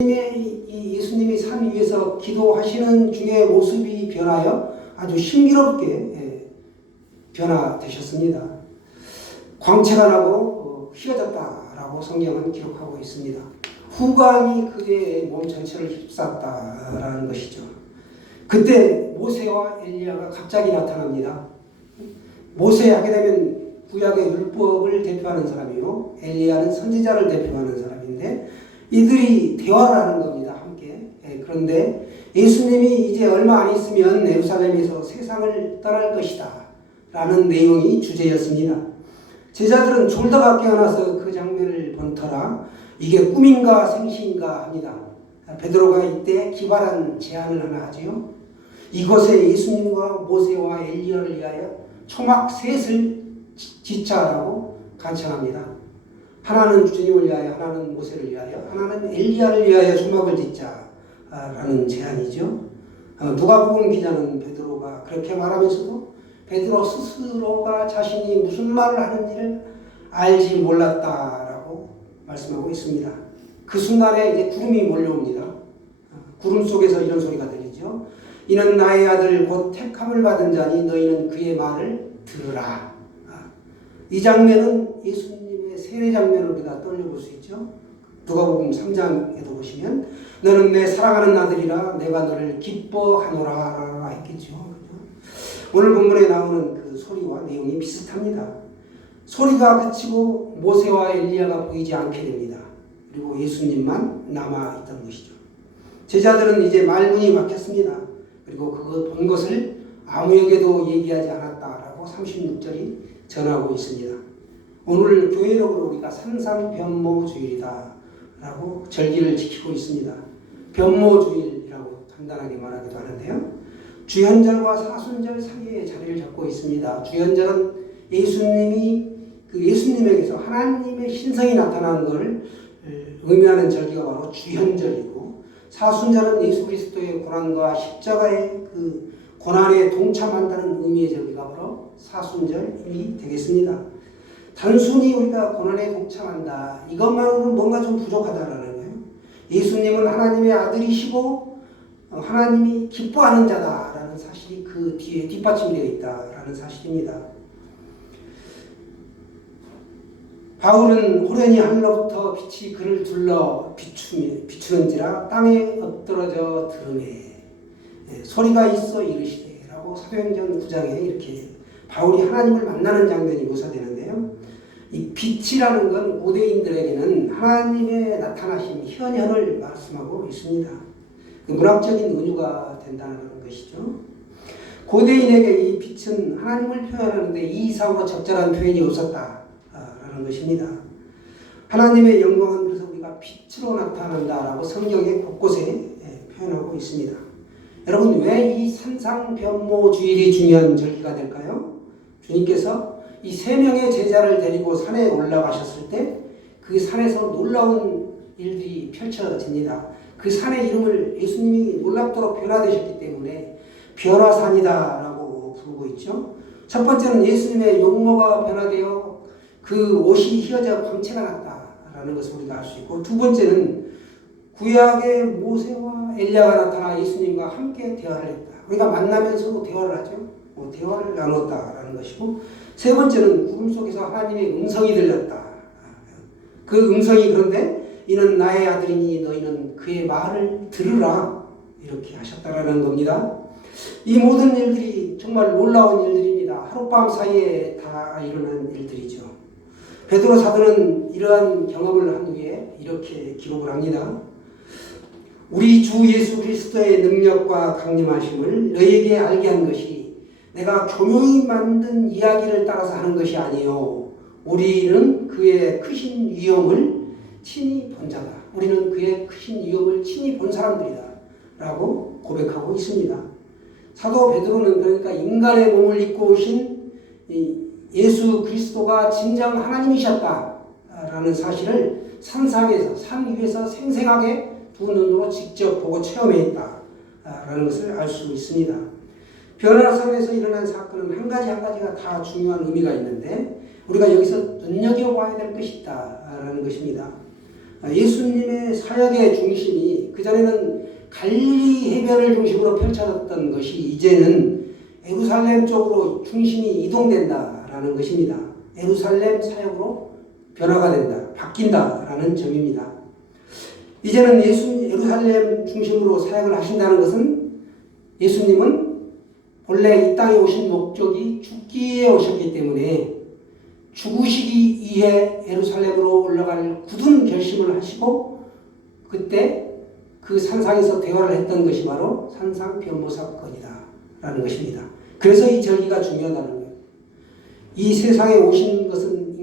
예수님이 산 위에서 기도하시는 중에 모습이 변하여 아주 신비롭게 변화되셨습니다. 광채가 나고 휘어졌다라고 성경은 기록하고 있습니다. 후광이 그의 몸 전체를 휩쌌다라는 것이죠. 그때 모세와 엘리야가 갑자기 나타납니다. 모세 하게 되면 구약의 율법을 대표하는 사람이요, 엘리야는 선지자를 대표하는 사람인데 이들이 대화를 하는 겁니다. 함께. 그런데 예수님이 이제 얼마 안 있으면 예루살렘에서 세상을 떠날 것이다 라는 내용이 주제였습니다. 제자들은 졸다가 깨어나서 그 장면을 본 터라 이게 꿈인가 생시인가 합니다. 베드로가 이때 기발한 제안을 하나 하지요. 이곳에 예수님과 모세와 엘리야를 위하여 초막 셋을 짓자라고 간청합니다. 하나는 주님을 위하여, 하나는 모세를 위하여, 하나는 엘리야를 위하여 초막을 짓자라는 제안이죠. 누가복음 기자는 베드로가 그렇게 말하면서도 베드로 스스로가 자신이 무슨 말을 하는지를 알지 몰랐다라고 말씀하고 있습니다. 그 순간에 이제 구름이 몰려옵니다. 구름 속에서 이런 소리가 들리죠. 이는 나의 아들 곧 택함을 받은 자니 너희는 그의 말을 들으라. 이 장면은 예수님의 세례 장면을 우리가 떠올려볼 수 있죠. 누가복음 3장에도 보시면 너는 내 사랑하는 아들이라 내가 너를 기뻐하노라 했겠죠. 오늘 본문에 나오는 그 소리와 내용이 비슷합니다. 소리가 그치고 모세와 엘리야가 보이지 않게 됩니다. 그리고 예수님만 남아있던 것이죠. 제자들은 이제 말문이 막혔습니다. 그리고 그거 본 것을 아무에게도 얘기하지 않았다라고 36절이 전하고 있습니다. 오늘 교회력으로 우리가 산상변모주일이다 라고 절기를 지키고 있습니다. 변모주일이라고 간단하게 말하기도 하는데요. 주현절과 사순절 사이에 자리를 잡고 있습니다. 주현절은 예수님에게서 하나님의 신성이 나타나는 것을 의미하는 절기가 바로 주현절이고, 사순절은 예수 그리스도의 고난과 십자가의 그 고난에 동참한다는 의미의 절기가 바로 사순절이 되겠습니다. 단순히 우리가 고난에 동참한다, 이것만으로는 뭔가 좀 부족하다라는 거예요. 예수님은 하나님의 아들이시고 하나님이 기뻐하는 자다라는 사실이 그 뒤에 뒷받침되어 있다라는 사실입니다. 바울은 호련히 하늘로부터 빛이 그를 둘러 비추는지라 땅에 엎드러져 들으매 소리가 있어 이르시되 라고 사도행전 9장에 이렇게 바울이 하나님을 만나는 장면이 묘사되는데요. 이 빛이라는 건 고대인들에게는 하나님의 나타나신 현현을 말씀하고 있습니다. 그 문학적인 은유가 된다는 것이죠. 고대인에게 이 빛은 하나님을 표현하는데 이 이상으로 적절한 표현이 없었다라는 것입니다. 하나님의 영광은 그래서 우리가 빛으로 나타난다라고 성경의 곳곳에 표현하고 있습니다. 여러분, 왜 이 산상변모주일이 중요한 절기가 될까요? 주님께서 이 세 명의 제자를 데리고 산에 올라가셨을 때 그 산에서 놀라운 일들이 펼쳐집니다. 그 산의 이름을 예수님이 놀랍도록 변화되셨기 때문에 변화산이다라고 부르고 있죠. 첫 번째는 예수님의 용모가 변화되어 그 옷이 휘어져 광채가 났다라는 것을 우리가 알 수 있고, 두 번째는 구약의 모세와 엘리야가 나타나 예수님과 함께 대화를 했다. 우리가 만나면서도 대화를 하죠. 대화를 나눴다라는 것이고, 세 번째는 구름 속에서 하나님의 음성이 들렸다. 그 음성이 그런데 이는 나의 아들이니 너희는 그의 말을 들으라 이렇게 하셨다라는 겁니다. 이 모든 일들이 정말 놀라운 일들입니다. 하룻밤 사이에 다 일어난 일들이죠. 베드로 사도는 이러한 경험을 한 후에 이렇게 기록을 합니다. 우리 주 예수 그리스도의 능력과 강림하심을 너희에게 알게 한 것이 내가 교묘히 만든 이야기를 따라서 하는 것이 아니요 우리는 그의 크신 위엄을 친히 본 자다. 우리는 그의 크신 위엄을 친히 본 사람들이다 라고 고백하고 있습니다. 사도 베드로는 그러니까 인간의 몸을 입고 오신 예수 그리스도가 진정 하나님이셨다라는 사실을 산상에서, 산 위에서 생생하게 두 눈으로 직접 보고 체험했다라는 것을 알 수 있습니다. 변화산에서 일어난 사건은 한 가지 한 가지가 다 중요한 의미가 있는데 우리가 여기서 눈여겨봐야 될 것이 있다라는 것입니다. 예수님의 사역의 중심이 그전에는 갈릴리 해변을 중심으로 펼쳐졌던 것이 이제는 예루살렘 쪽으로 중심이 이동된다라는 것입니다. 예루살렘 사역으로 변화가 된다, 바뀐다라는 점입니다. 이제는 예루살렘 중심으로 사역을 하신다는 것은 예수님은 본래 이 땅에 오신 목적이 죽기에 오셨기 때문에 죽으시기 위해 예루살렘으로 올라갈 굳은 결심을 하시고 그때 그 산상에서 대화를 했던 것이 바로 산상 변모 사건이다 라는 것입니다. 그래서 이 절기가 중요하다는 거예요. 이 세상에 오신 것은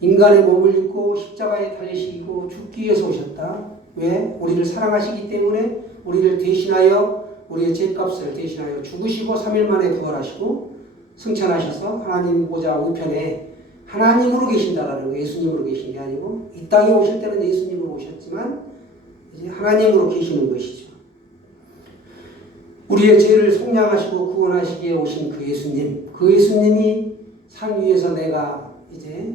인간의 몸을 입고 십자가에 달리시고 죽기 위해서 오셨다. 왜? 우리를 사랑하시기 때문에 우리를 대신하여 우리의 죄값을 대신하여 죽으시고 3일 만에 부활하시고 승천하셔서 하나님 보좌 우편에 하나님으로 계신다라는 거예요. 예수님으로 계신 게 아니고 이 땅에 오실 때는 예수님으로 오셨지만 이제 하나님으로 계시는 것이죠. 우리의 죄를 속량하시고 구원하시기에 오신 그 예수님이 산 위에서 내가 이제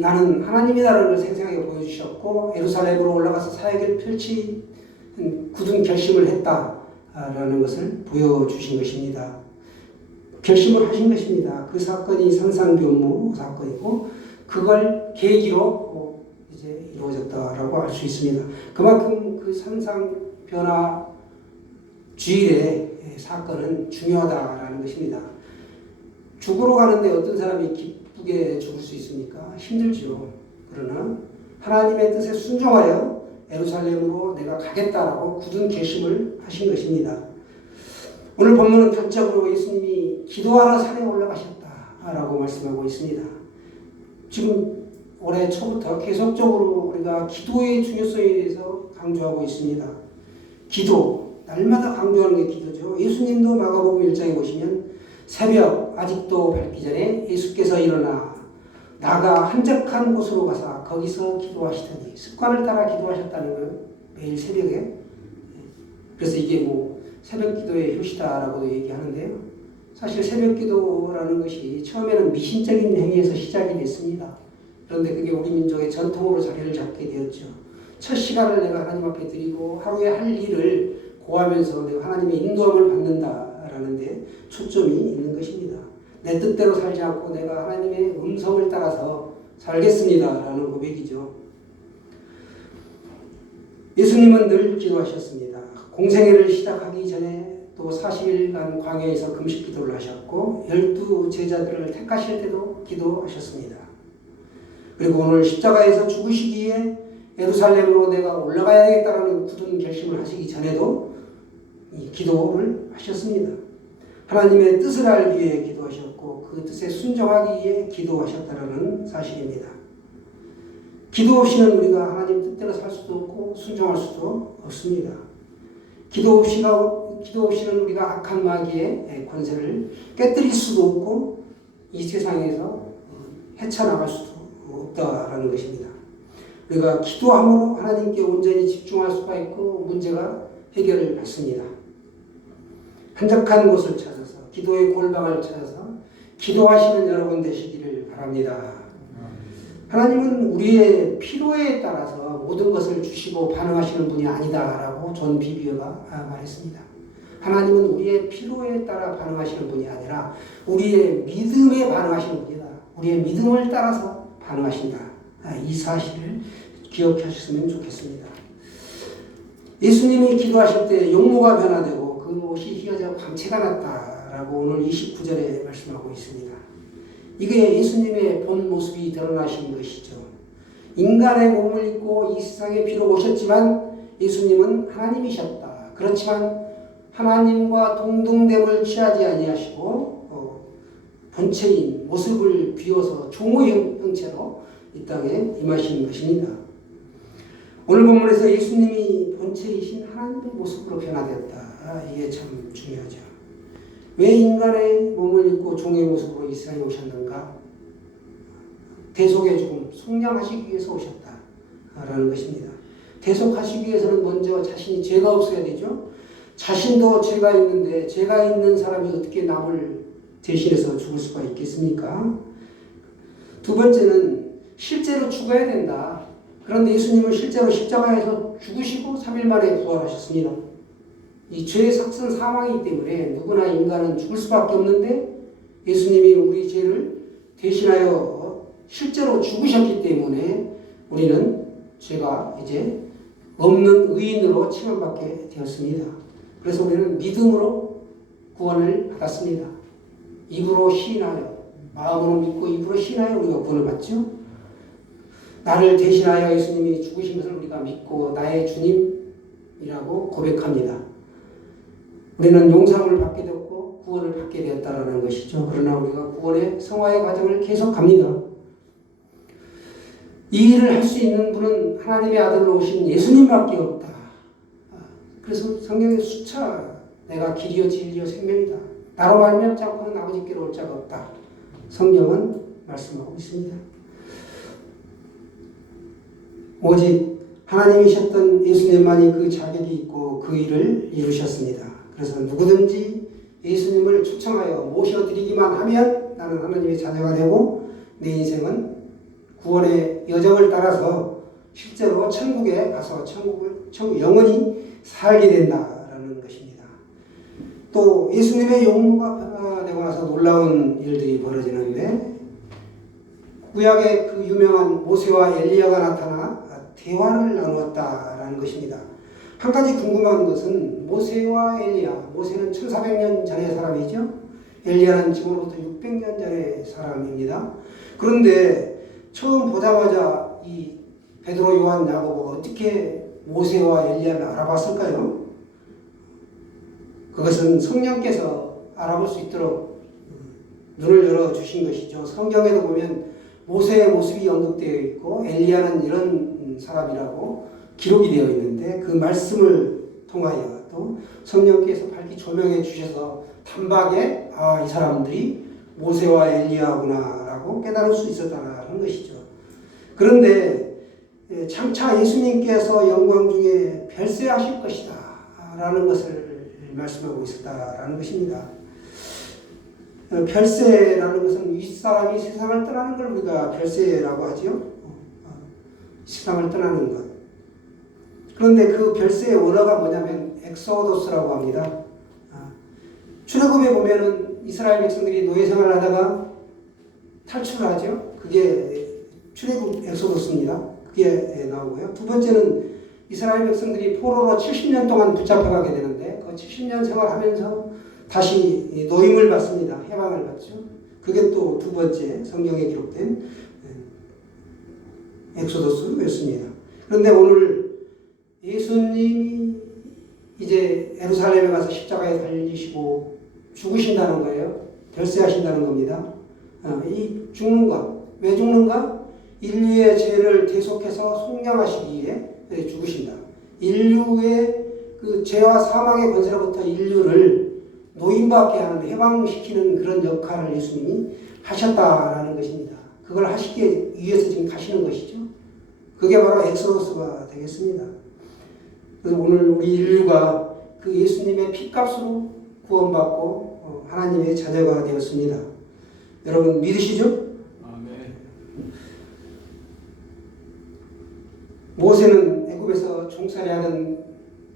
나는 하나님이다라는 걸 생생하게 보여주셨고 예루살렘으로 올라가서 사역을 펼치 굳은 결심을 했다라는 것을 보여주신 것입니다. 결심을 하신 것입니다. 그 사건이 산상변모 사건이고 그걸 계기로 이제 이루어졌다라고 알 수 있습니다. 그만큼 그 산상변화 주일의 사건은 중요하다라는 것입니다. 죽으러 가는데 어떤 사람이 기쁘게 죽을 수 있습니까? 힘들죠. 그러나 하나님의 뜻에 순종하여 예루살렘으로 내가 가겠다라고 굳은 결심을 하신 것입니다. 오늘 본문은 단적으로 예수님이 기도하러 산에 올라가셨다라고 말씀하고 있습니다. 지금 올해 초부터 계속적으로 우리가 기도의 중요성에 대해서 강조하고 있습니다. 기도, 날마다 강조하는 게 기도죠. 예수님도 마가복음 1장에 보시면 새벽 아직도 밝기 전에 예수께서 일어나 나가 한적한 곳으로 가서 거기서 기도하시더니 습관을 따라 기도하셨다는 거예요. 매일 새벽에. 그래서 이게 뭐 새벽 기도의 효시다라고도 얘기하는데요. 사실 새벽 기도라는 것이 처음에는 미신적인 행위에서 시작이 됐습니다. 그런데 그게 우리 민족의 전통으로 자리를 잡게 되었죠. 첫 시간을 내가 하나님 앞에 드리고 하루에 할 일을 고하면서 내가 하나님의 인도함을 받는다라는 데 초점이 있는 것입니다. 내 뜻대로 살지 않고 내가 하나님의 음성을 따라서 살겠습니다라는 고백이죠. 예수님은 늘 기도하셨습니다. 공생애를 시작하기 전에 또 40일간 광야에서 금식 기도를 하셨고 12 제자들을 택하실 때도 기도하셨습니다. 그리고 오늘 십자가에서 죽으시기에 예루살렘으로 내가 올라가야 되겠다라는 굳은 결심을 하시기 전에도 이 기도를 하셨습니다. 하나님의 뜻을 알기 위해 기도하셨고 그 뜻에 순종하기 위해 기도하셨다는 사실입니다. 기도 없이는 우리가 하나님 뜻대로 살 수도 없고 순종할 수도 없습니다. 기도 없이는 우리가 악한 마귀의 권세를 깨뜨릴 수도 없고 이 세상에서 헤쳐나갈 수도 없다라는 것입니다. 우리가 기도함으로 하나님께 온전히 집중할 수가 있고 문제가 해결을 받습니다. 한적한 곳을 찾아서 기도의 골방을 찾아서 기도하시는 여러분 되시기를 바랍니다. 하나님은 우리의 필요에 따라서 모든 것을 주시고 반응하시는 분이 아니다라고 존 비비어가 말했습니다. 하나님은 우리의 필요에 따라 반응하시는 분이 아니라 우리의 믿음에 반응하시는 분이다. 우리의 믿음을 따라서 반응하신다. 이 사실을 기억하셨으면 좋겠습니다. 예수님이 기도하실 때 용모가 변화되고 그 옷이 휘어져 광채가 났다라고 오늘 29절에 말씀하고 있습니다. 이게 예수님의 본 모습이 드러나신 것이죠. 인간의 몸을 입고 이 세상에 비록 오셨지만 예수님은 하나님이셨다. 그렇지만 하나님과 동등됨을 취하지 아니하시고 본체인 모습을 비워서 종의 형체로 이 땅에 임하신 것입니다. 오늘 본문에서 예수님이 본체이신 하나님의 모습으로 변화되었다. 이게 참 중요하죠. 왜 인간의 몸을 입고 종의 모습으로 이 세상에 오셨는가? 대속의 죽음, 속량하시기 위해서 오셨다라는 것입니다. 대속하시기 위해서는 먼저 자신이 죄가 없어야 되죠. 자신도 죄가 있는데 죄가 있는 사람이 어떻게 남을 대신해서 죽을 수가 있겠습니까? 두 번째는 실제로 죽어야 된다. 그런데 예수님은 실제로 십자가에서 죽으시고 3일 만에 부활하셨습니다. 이 죄의 삭슨 사망이기 때문에 누구나 인간은 죽을 수밖에 없는데 예수님이 우리 죄를 대신하여 실제로 죽으셨기 때문에 우리는 죄가 이제 없는 의인으로 칭함받게 되었습니다. 그래서 우리는 믿음으로 구원을 받았습니다. 입으로 시인하여, 마음으로 믿고 입으로 시인하여 우리가 구원을 받죠. 나를 대신하여 예수님이 죽으신 것을 우리가 믿고 나의 주님이라고 고백합니다. 우리는 용서를 받게 되었고 구원을 받게 되었다라는 것이죠. 그러나 우리가 구원의 성화의 과정을 계속 갑니다. 이 일을 할 수 있는 분은 하나님의 아들로 오신 예수님밖에 없다. 그래서 성경에 수차 내가 길이요 진리요 생명이다. 나로 말미암지 않고는 아버지께로 올 자가 없다. 성경은 말씀하고 있습니다. 오직 하나님이셨던 예수님만이 그 자격이 있고 그 일을 이루셨습니다. 그래서 누구든지 예수님을 초청하여 모셔드리기만 하면 나는 하나님의 자녀가 되고 내 인생은 구원의 여정을 따라서 실제로 천국에 가서 천국 영원히 살게 된다라는 것입니다. 또 예수님의 용모가 되고 나서 놀라운 일들이 벌어지는데 구약의 그 유명한 모세와 엘리야가 나타나 대화를 나누었다라는 것입니다. 한 가지 궁금한 것은 모세와 엘리야, 모세는 1400년 전의 사람이죠. 엘리야는 지금으로부터 600년 전의 사람입니다. 그런데 처음 보자마자 이 베드로, 요한, 야고보가 어떻게 모세와 엘리야를 알아봤을까요? 그것은 성령께서 알아볼 수 있도록 눈을 열어주신 것이죠. 성경에도 보면 모세의 모습이 언급되어 있고 엘리야는 이런 사람이라고 기록이 되어 있는데 그 말씀을 통하여 또 성령께서 밝히 조명해 주셔서 단박에 이 사람들이 모세와 엘리야구나 라고 깨달을 수 있었다는 것이죠. 그런데 장차 예수님께서 영광 중에 별세하실 것이다 라는 것을 말씀하고 있었다라는 것입니다. 별세라는 것은 윗사람이 세상을 떠나는 걸 우리가 별세라고 하죠. 세상을 떠나는 것. 그런데 그 별세의 원어가 뭐냐면 엑소도스라고 합니다. 출애굽에 보면은 이스라엘 백성들이 노예 생활을 하다가 탈출을 하죠. 그게 출애굽 엑소도스입니다. 그게 나오고요. 두 번째는 이스라엘 백성들이 포로로 70년 동안 붙잡혀가게 되는데 그 70년 생활하면서 다시 노임을 받습니다. 해방을 받죠. 그게 또 두 번째 성경에 기록된 엑소도스였습니다. 그런데 오늘 예수님이 이제 예루살렘에 가서 십자가에 달리시고 죽으신다는 거예요. 별세하신다는 겁니다. 이 죽는 것, 왜 죽는가? 인류의 죄를 대속해서 속량하시기 위해 죽으신다. 인류의 그 죄와 사망의 권세로부터 인류를 노임받게 하는, 해방시키는 그런 역할을 예수님이 하셨다라는 것입니다. 그걸 하시기 위해서 지금 가시는 것이죠. 그게 바로 엑소도스가 되겠습니다. 그래서 오늘 우리 인류가 그 예수님의 피값으로 구원받고 하나님의 자녀가 되었습니다. 여러분 믿으시죠? 아멘. 모세는 애굽에서 종살이하던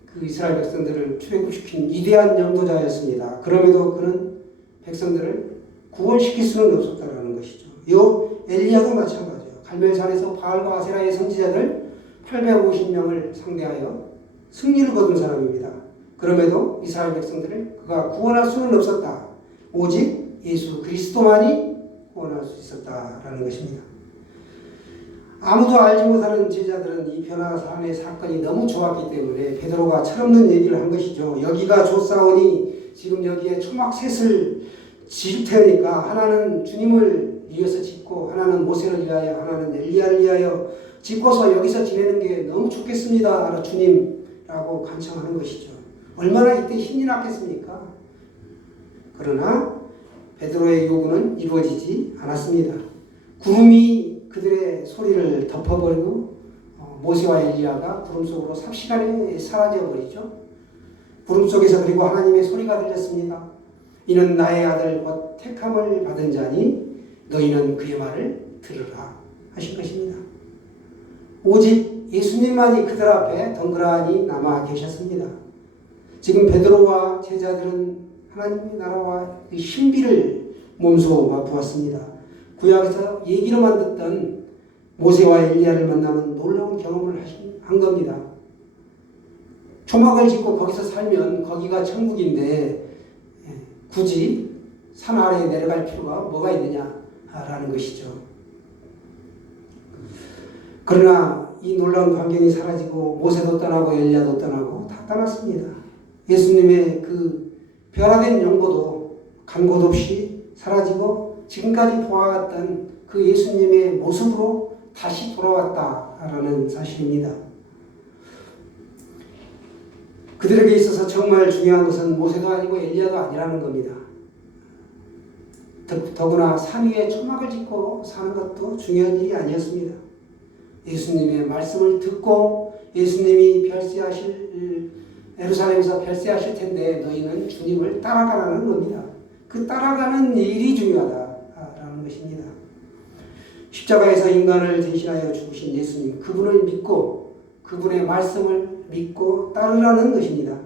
그 이스라엘 백성들을 출애굽시킨 위대한 영도자였습니다. 그럼에도 그는 백성들을 구원시킬 수는 없었다는 것이죠. 요 엘리야도 마찬가지예요. 갈멜산에서 바알과 아세라의 선지자들 850명을 상대하여 승리를 거둔 사람입니다. 그럼에도 이스라엘 백성들을 그가 구원할 수는 없었다. 오직 예수 그리스도만이 구원할 수 있었다라는 것입니다. 아무도 알지 못하는 제자들은 이 변화산의 사건이 너무 좋았기 때문에 베드로가 철없는 얘기를 한 것이죠. 여기가 좋사오니 지금 여기에 초막셋을 지을 테니까 하나는 주님을 위해서 짓고 하나는 모세를 위하여 하나는 엘리야를 위하여 짓고서 여기서 지내는 게 너무 좋겠습니다. 주님라고 간청하는 것이죠. 얼마나 이때 힘이 났겠습니까? 그러나 베드로의 요구는 이루어지지 않았습니다. 구름이 그들의 소리를 덮어버리고 모세와 엘리야가 구름 속으로 삽시간에 사라져버리죠. 구름 속에서 그리고 하나님의 소리가 들렸습니다. 이는 나의 아들 곧 택함을 받은 자니 너희는 그의 말을 들으라 하신 것입니다. 오직 예수님만이 그들 앞에 덩그러니 남아 계셨습니다. 지금 베드로와 제자들은 하나님의 나라와 그 신비를 몸소 맛보았습니다. 구약에서 얘기로만 듣던 모세와 엘리야를 만나는 놀라운 경험을 한 겁니다. 초막을 짓고 거기서 살면 거기가 천국인데 굳이 산 아래에 내려갈 필요가 뭐가 있느냐라는 것이죠. 그러나 이 놀라운 광경이 사라지고 모세도 떠나고 엘리야도 떠나고 다 떠났습니다. 예수님의 그 변화된 영보도 간 곳 없이 사라지고 지금까지 보아왔던 그 예수님의 모습으로 다시 돌아왔다라는 사실입니다. 그들에게 있어서 정말 중요한 것은 모세도 아니고 엘리야도 아니라는 겁니다. 더구나 산 위에 초막을 짓고 사는 것도 중요한 일이 아니었습니다. 예수님의 말씀을 듣고 예수님이 예루살렘에서 별세하실 텐데 너희는 주님을 따라가라는 겁니다. 그 따라가는 일이 중요하다라는 것입니다. 십자가에서 인간을 대신하여 죽으신 예수님, 그분을 믿고 그분의 말씀을 믿고 따르라는 것입니다.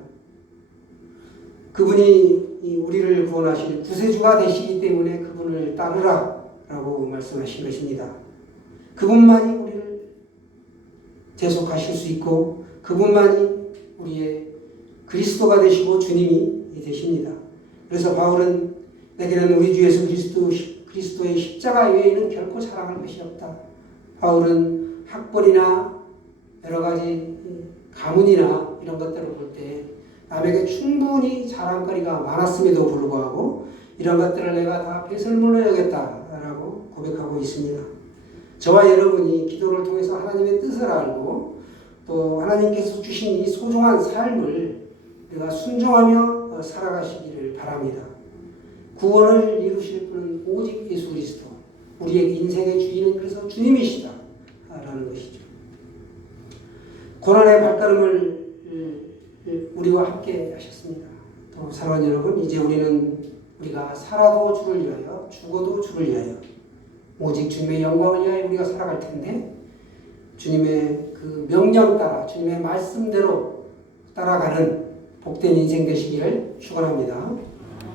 그분이 우리를 구원하실 구세주가 되시기 때문에 그분을 따르라 라고 말씀하신 것입니다. 그분만이 우리를 대속하실 수 있고 그분만이 우리의 그리스도가 되시고 주님이 되십니다. 그래서 바울은 내게는 우리 주 예수 그리스도의 십자가 외에는 결코 사랑할 것이 없다. 바울은 학벌이나 여러 가지 가문이나 이런 것들을 볼 때 남에게 충분히 자랑거리가 많았음에도 불구하고 이런 것들을 내가 다 배설물로 여겼다라고 고백하고 있습니다. 저와 여러분이 기도를 통해서 하나님의 뜻을 알고 또 하나님께서 주신 이 소중한 삶을 우리가 순종하며 살아가시기를 바랍니다. 구원을 이루실 분은 오직 예수 그리스도, 우리의 인생의 주인은 그래서 주님이시다라는 것이죠. 고난의 발걸음을 우리와 함께 하셨습니다. 또 사랑하는 여러분, 이제 우리가 살아도 주를 위하여 죽어도 주를 위하여 오직 주님의 영광을 위하여 우리가 살아갈 텐데 주님의 그 명령 따라 주님의 말씀대로 따라가는 복된 인생 되시기를 축원합니다.